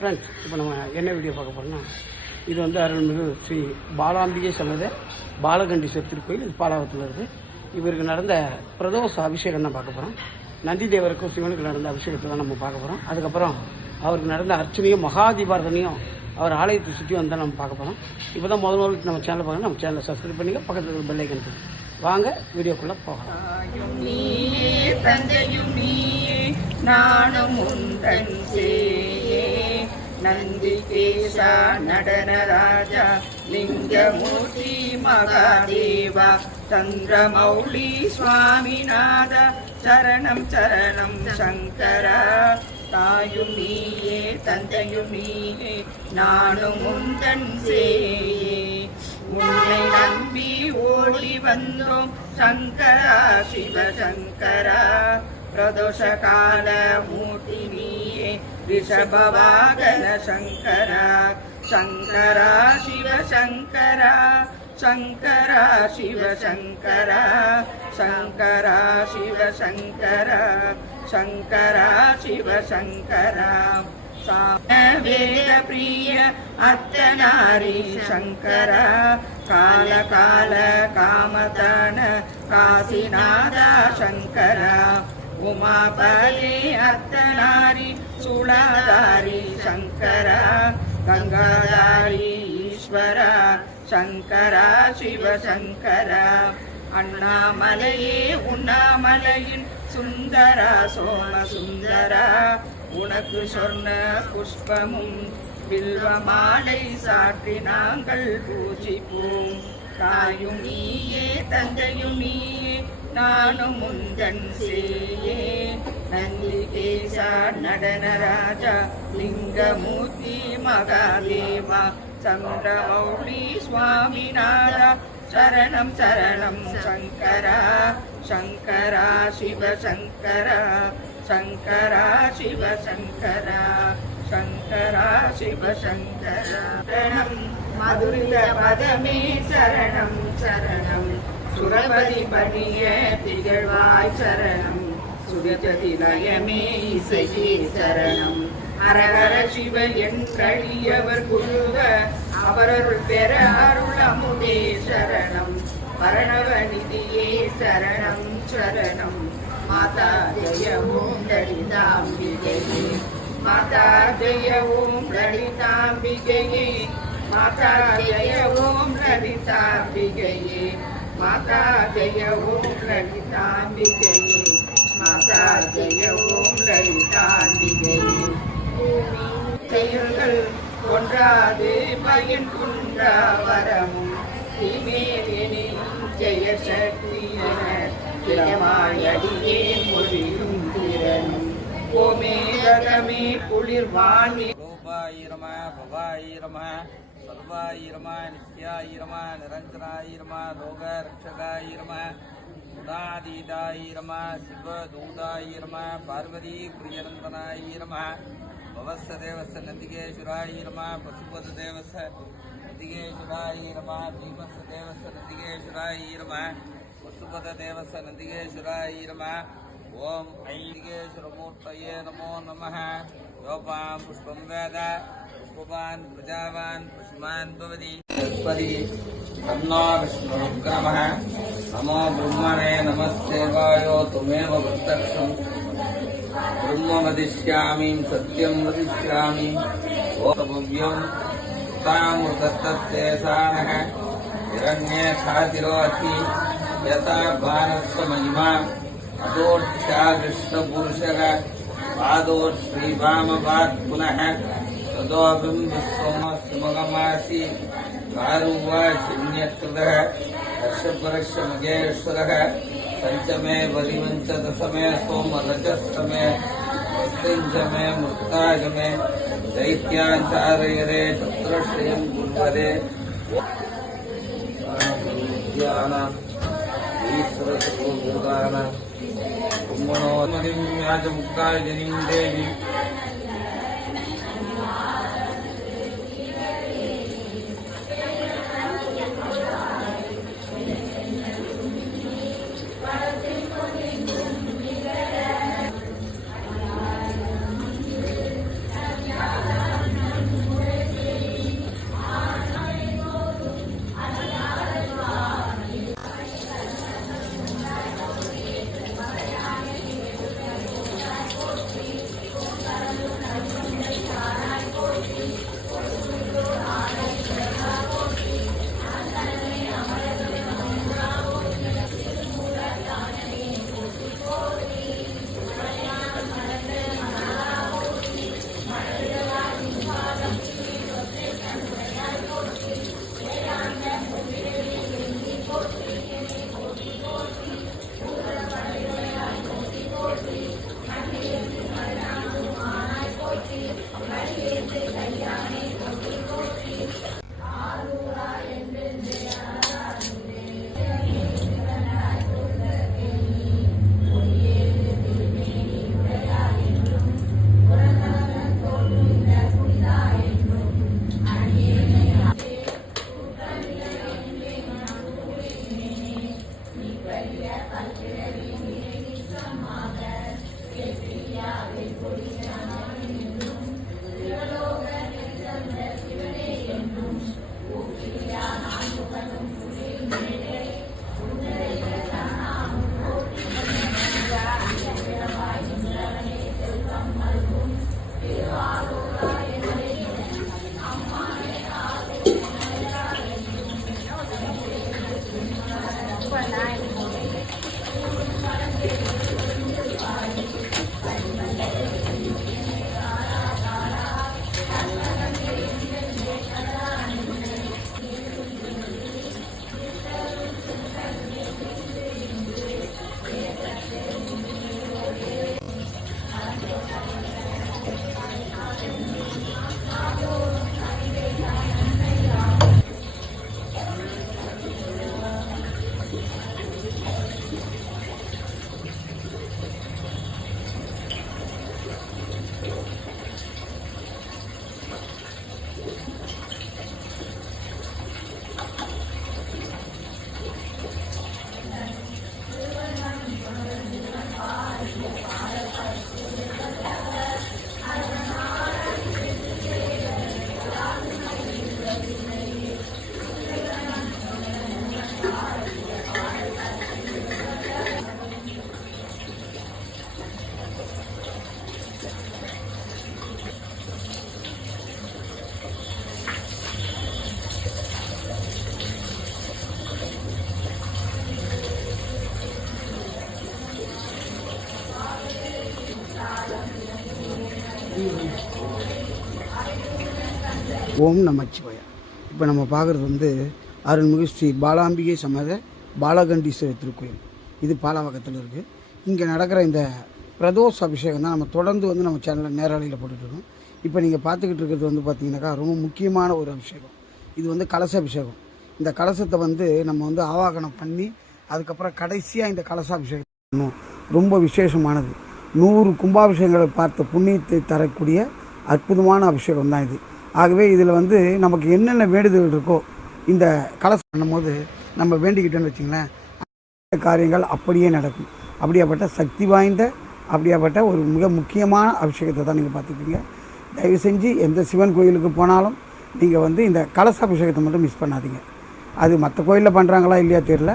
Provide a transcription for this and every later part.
Friends, இப்போ நம்ம என்ன வீடியோ பார்க்க போகிறோம்னா, இது வந்து அருள்மிகு ஸ்ரீ பாலாம்பிகை சமேத பாலகண்டீஸ்வரர் திருக்கோயில், இது பாலாவத்தில் இருக்குது. இவருக்கு நடந்த பிரதோஷ அபிஷேகம் தான் பார்க்க போகிறோம். நந்தி தேவருக்கும் சிவனுக்கு நடந்த அபிஷேகத்தை தான் நம்ம பார்க்க போகிறோம். அதுக்கப்புறம் அவருக்கு நடந்த அர்ச்சனையும் மகாதீபாரதனையும் அவர் ஆலயத்தை சுற்றி வந்தால் நம்ம பார்க்க போகிறோம். இப்போ தான் முதல் நம்ம சேனல் பார்க்கணும். நம்ம சேனலை சப்ஸ்கிரைப் பண்ணிக்க, பக்கத்தில் இருக்கிற பெல் ஐக்கன் போட்டு வாங்க வீடியோக்குள்ளே போகலாம். நந்திகேசா நடனராஜா லிங்கமூர்த்தி மகாதேவா சந்திரமௌலி சுவாமிநாத சரணம் சரணம் சங்கரா. தாயும் நீயே தந்தையும் நீயே நானும் உந்தன் சேயே. உன்னை நம்பி ஓடி வந்தோம் சங்கரா சிவசங்கரா. பிரதோஷ கால மூர்த்தி நீயே ரிஷபவாகன சங்கரா. சங்கரா சிவசங்கரா சங்கரா சிவசங்கரா சங்கரா சிவசங்கரா சங்கரா சிவசங்கரா. வேத பிரிய அர்த்தநாரி சங்கரா. கால கால காமதான காசிநாதா சங்கரா. உமாபதி அர்த்தநாரி சூளாதாரி சங்கரா. கங்காதாரி ஈஸ்வரா சங்கரா சிவசங்கரா. அண்ணாமலையே உண்ணாமலையின் சுந்தரா சோம சுந்தரா. உனக்கு சொன்ன புஷ்பமும் வில்வ மாலை சாற்றி நாங்கள் பூஜிப்போம். தாயும் நீயே தந்தையும் நீயே நானும் முந்தன் சேயே. நந்திகேசா நடனராஜா லிங்கமூர்த்தி மகாதேவா சந்திரமௌலி சுவாமிநாதா சரணம் சரணம் சங்கரா. சங்கரா சிவசங்கரா சங்கரா சிவசங்கரா சங்கரா சிவசங்கரா. சரணம் மதுரித பதமே சரணம் சரணம். சுரபதி பணிய திகழ்வாய் சரணம். சுரஜதி லயமே இசையே சரணம். அரஹர சிவ என்றழியவர் குருவ அவரருள் பெற அருள் அமுதே சரணம். பரணவ நிதியே சரணம் சரணம். மாதா ஜெய ஓம் லலிதாம்பிகையே. மாதா ஜெய ஓம் லலிதாம்பிகையே. மாதா ஜெய ஓம் லலிதாம்பிகையே. மாதா ஜெய ஓம் லலிதாம்பிகையே. மாதா ஜெய ஓம் லலிதாம்பிகையே. பூமி செயல்கள் ஒன்றாது பயன் குன்றா வரமும் தீமேனி ஜெய சக்தி என திறமாயடியே மொழியும் திறனும். ஓமேகமே குளிர்வாணி ரூபாயிரம பவாயிரம சர்வாயிரம நித்யாயிரம நிரஞ்சனாயிரம லோக ரட்சகாயிரம குணாதீதாயிரம சிவதூதாயிரம பார்வதி பிரியநந்தனாயிரம பவஸ்ஸ தேவஸ்ஸ நந்திகேஸ்வராயிரம பசுபத தேவஸ்ஸ நந்திகேஸ்வராயிரம பீமஸ்ஸ தேவஸ்ஸ நந்திகேஸ்வராயிரம பசுபத தேவஸ்ஸ நந்திகேஸ்வராயிரம. ஓம் ஐந்திகேஸ்வரமூர்த்தயே நமோ நமः. யோபாம் புஷ்பம் வேத புஷ்பவான் பிரஜாவான் புஷ்மான் பவதி. தன்னோ விஷ்ணுருக்ரமः. நமோ பிரம்மணே நமஸ்தேவாயோ துமேவ பிரத்யக்ஷம் பிரம்ம வதிஷ்யாமி சத்யம் வதிஷ்யாமி. ஓதபவ்யம் தாமுதத்தே சானः இரண்யே சாதிரோதி யதா பானஸ்ஸ மகிமா. அதோர்ச்சா கிருஷ்ணபுருஷக பாதோர் ஸ்ரீவாமபாத் புனः ததோபிம் விஸ்வமஸ்மகமாசி காருவா சின்யத்ருதः ரஷபரஷ மகேஸ்வரः. பஞ்சமே வரிவஞ்ச தசமே சோம ரஜஸ்தமே மஸ்திஞ்சமே மிருத்தாஜமே दैत्याचारयरे तत्रश्रियं गुरुवरे. ईश्वरसर्वभूतानां ब्रह्मणोन्मदिं व्याजमुक्ताय जनीं देवी. ஓம் நமச்சிவாய. இப்போ நம்ம பார்க்குறது வந்து அருள்மிகு ஸ்ரீ பாலாம்பிகை சமேத பாலகண்டீஸ்வரர் திருக்கோயில். இது பாலாவகத்தில் இருக்குது. இங்கே நடக்கிற இந்த பிரதோஷ அபிஷேகம் தான் நம்ம தொடர்ந்து வந்து நம்ம சேனலில் நேரலையில் போட்டுட்ருக்கோம். இப்போ நீங்கள் பார்த்துக்கிட்டு இருக்கிறது வந்து பார்த்திங்கனாக்கா ரொம்ப முக்கியமான ஒரு அபிஷேகம். இது வந்து கலச அபிஷேகம். இந்த கலசத்தை வந்து நம்ம வந்து ஆவாகனம் பண்ணி அதுக்கப்புறம் கடைசியாக இந்த கலசாபிஷேகம் பண்ணணும். ரொம்ப விசேஷமானது. 100 கும்பாபிஷேகங்களை பார்த்த புண்ணியத்தை தரக்கூடிய அற்புதமான அபிஷேகம் தான் இது. ஆகவே இதில் வந்து நமக்கு என்னென்ன வேண்டுதல் இருக்கோ இந்த கலசம் பண்ணும்போது நம்ம வேண்டிக்கிட்டோன்னு வச்சிங்களேன், காரியங்கள் அப்படியே நடக்கும். அப்படியாப்பட்ட சக்தி வாய்ந்த அப்படியாப்பட்ட ஒரு மிக முக்கியமான அபிஷேகத்தை தான் நீங்கள் பார்த்துக்கிங்க. தயவு செஞ்சு எந்த சிவன் கோயிலுக்கு போனாலும் நீங்கள் வந்து இந்த கலசாபிஷேகத்தை மட்டும் மிஸ் பண்ணாதீங்க. அது மற்ற கோயிலில் பண்ணுறாங்களா இல்லையா தெரியல.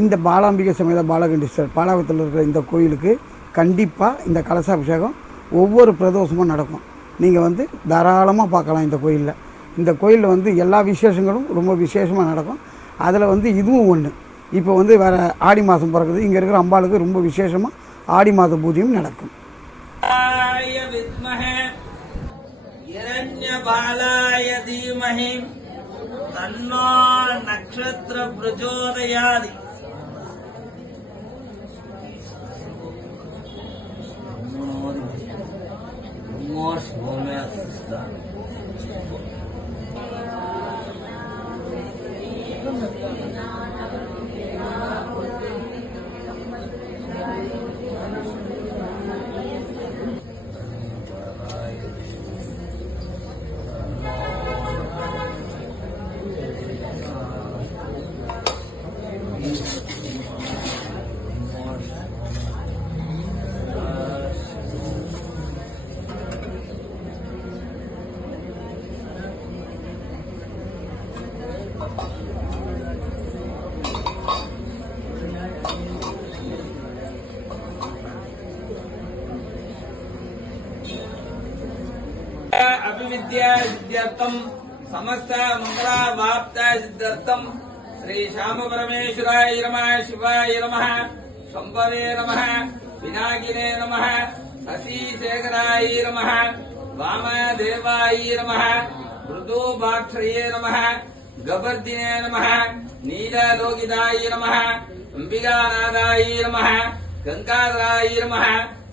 இந்த பாலாம்பிகை சமேத பாலகண்டீஸ்வரர் பாலாவகத்தில் இருக்கிற இந்த கோயிலுக்கு கண்டிப்பாக இந்த கலசாபிஷேகம் ஒவ்வொரு பிரதோஷமும் நடக்கும். நீங்கள் வந்து தாராளமாக பார்க்கலாம். இந்த கோயிலில் வந்து எல்லா விசேஷங்களும் ரொம்ப விசேஷமாக நடக்கும். அதில் வந்து இதுவும் ஒன்று. இப்போ வந்து வேறு ஆடி மாதம் பிறகுது. இங்கே இருக்கிற அம்பாளுக்கு ரொம்ப விசேஷமாக ஆடி மாத பூஜையும் நடக்கும். பாலாய தீமஹி தன்னோ நக்ஷத்ர பிரச்சோதயாதி. अभिविद्या सिद्ध्यर्थम समस्त मंगला वाप्त सिद्ध्यर्थम श्री श्याम परमेश्वराय नमः, शिवाय नमः, शंभवे नमः, विनायकिने नमः, शशिशेखराय नमः, वामदेवाय नमः, मृदुभाक्षये नमः, गवर्दिने नमः, नीललोकिताय नमः, अंबिकानाथाय नमः, गंगाधराय नमः,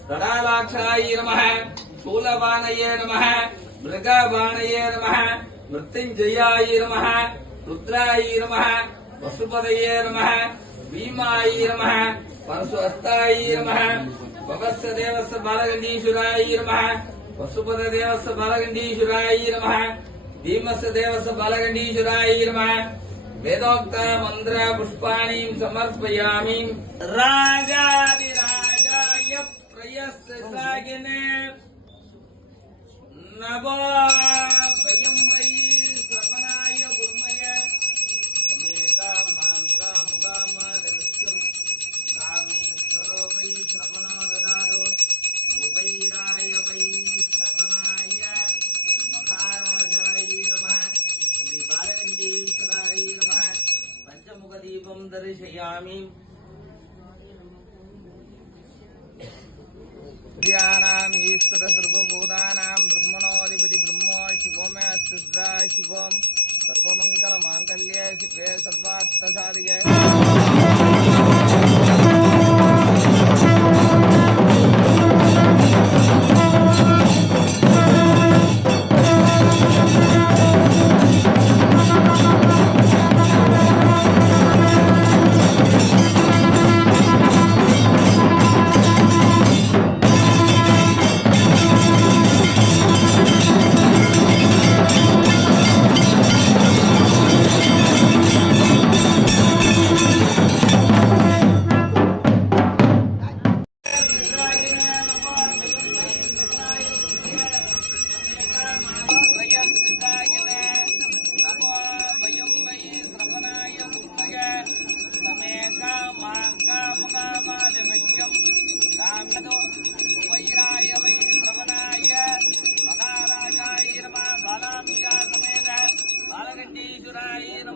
तडालाक्षाय नमः, शूलबाणये नमः, मृगबाणये नमः, मृत्युंजयाय नमः, रुद्राय नमः, वसुपतये नमः, भीमाय नमः, परशुहस्ताय नमः, भवत्सदेवस्य बालगण्डीश्वराय नमः, वसुपतदेवस्य बालगण्डीश्वराय नमः, भीमस्य देवस्य बालगण्डीश्वराय नमः. वेदोक्त मंत्र पुष्पाणि समर्पयामि. राजाधिराजाय प्रयस्य सागिने नभो भयं वै श्रवणाय गुर्मय समेता मान्ता मुगामदृष्टं कामेश्वरो वै श्रवणो ददातु उपैराय वै श्रवणाय महाराजाय नमः, श्री बालगण्डीश्वराय नमः. पञ्चमुखदीपं दर्शयामि. प्रियाणाम् ईश्वर सर्वभूतानां ब्रह्मणोऽधिपति ब्रह्मो शिवो मे अस्ति शिवम् सर्वमङ्गलमाङ्गल्ये शिवे सर्वार्थसाधिके